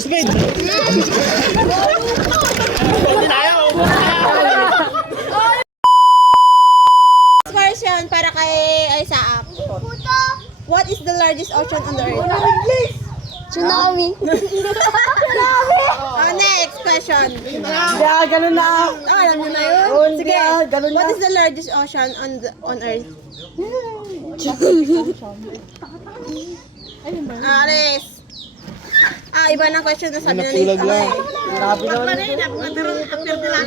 Speed! Version para kay Isaac. What is the largest ocean on the earth? Tsunami. Next question. Yeah, ganun na. Alam niyo na yun? Oh, Sige. hindi, ganun What na. is the largest ocean on earth? Aris. Iba na question na sabi na ni Grabe naman.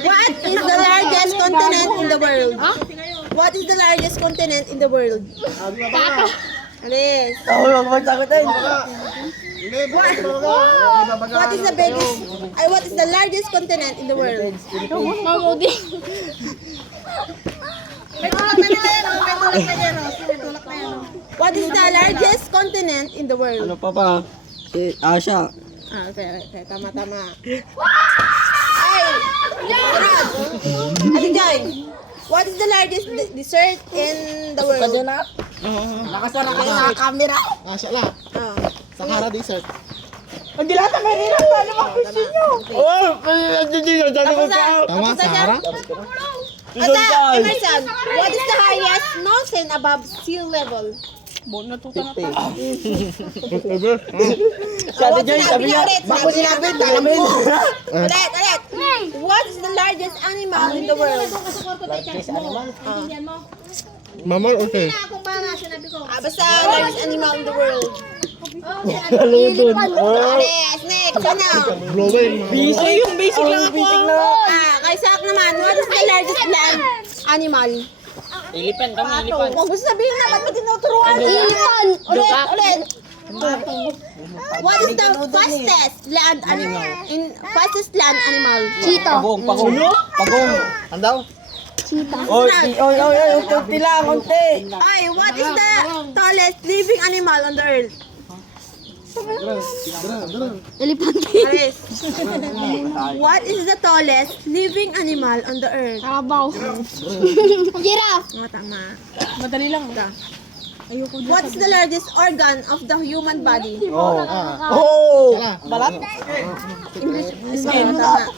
What is the largest continent in the world? What is the largest continent in the world? Aris. Huwag mo sagutin. What is the biggest? What is the largest continent in the world? What is the largest continent in the world? Ano pa? Si Asha. Okay. Tama. Ay! Sunod! Ate Joy, what is the largest desert in the world? Nakasara ka sa camera. Siya Sahara Desert. Ang dilata may hirap. Paano mag-question nyo? Oh! Tapos na Tama, siya? Sahara? Emerson, what is the highest mountain above sea level? Sabi Joy, sabi niya, bako sinabi, talamin. Ulit. What is the largest animal in the world? Mammal, okay. Basta largest animal in the world. Yes, next. Ano? Blowing. Basic. Yung basic lang ako. Basic na. Kay Sak naman, what is the largest land animal? Elephant kami, Huwag mo sabihin na, ba't mo tinuturuan? Ulit. What is the fastest land animal? Fastest land animal? Cheetah. Pagong. Ano daw? Oy, unti lang, unti. Ay, what is the tallest living animal on the earth? Elefante. Yes. What is the tallest living animal on the earth? Karabaw. Giraffe. Tama. Madali lang. What is the largest organ of the human body? Oh! Balat? English. Tama.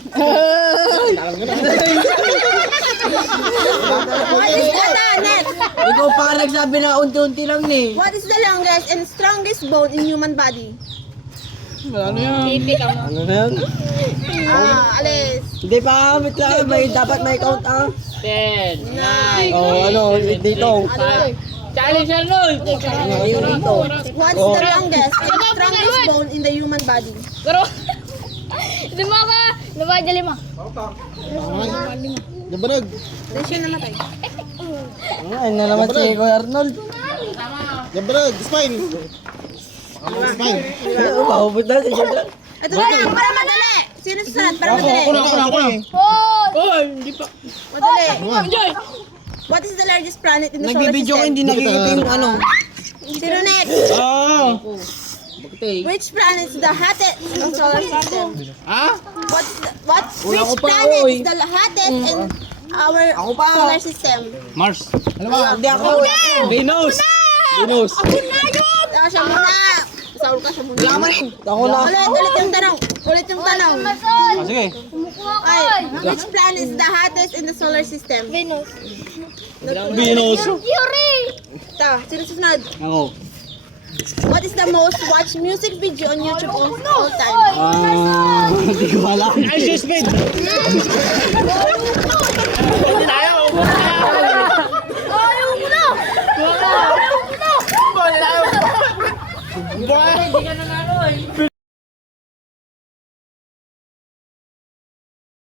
What is the next? Ikaw pa nagsabi na unti-unti lang ni. What is the longest and strongest bone in human body? Ano na yan? Alis. Hindi pa, wait lang. Dapat may count ah. 10, 9, Oh, ano, dito. Challenge yan, Noy! Yung dito. What is the longest and strongest bone in the human body? Pero, lima ka. Lima dyan lima. Nabarag. Lesyon namatay. Ay, na naman si Kuya Arnold. Nabarag. Spine. Spine. Mahubot na si Jordan. Ito na lang, para madali. Sino susunod? Para madali. Ako na. Madali. What is the largest planet in the solar Nagbibideo ko, system? hindi nakikita yung ano. Sino next? Which planet is the hottest in the solar system? Which planet is the hottest in our solar system? Mars. Ano ba? Hindi ako. Venus. Siya muna. Saul ka siya muna. Ako na. Ulit yung tanong. Sige. Ay, which planet is the hottest in the solar system? Venus. Venus. Yuri. Ito, sino susunod? Ako. What is the most watched music video on YouTube of all time? Hindi ko alam. Ay, Speed. Ayaw mo na.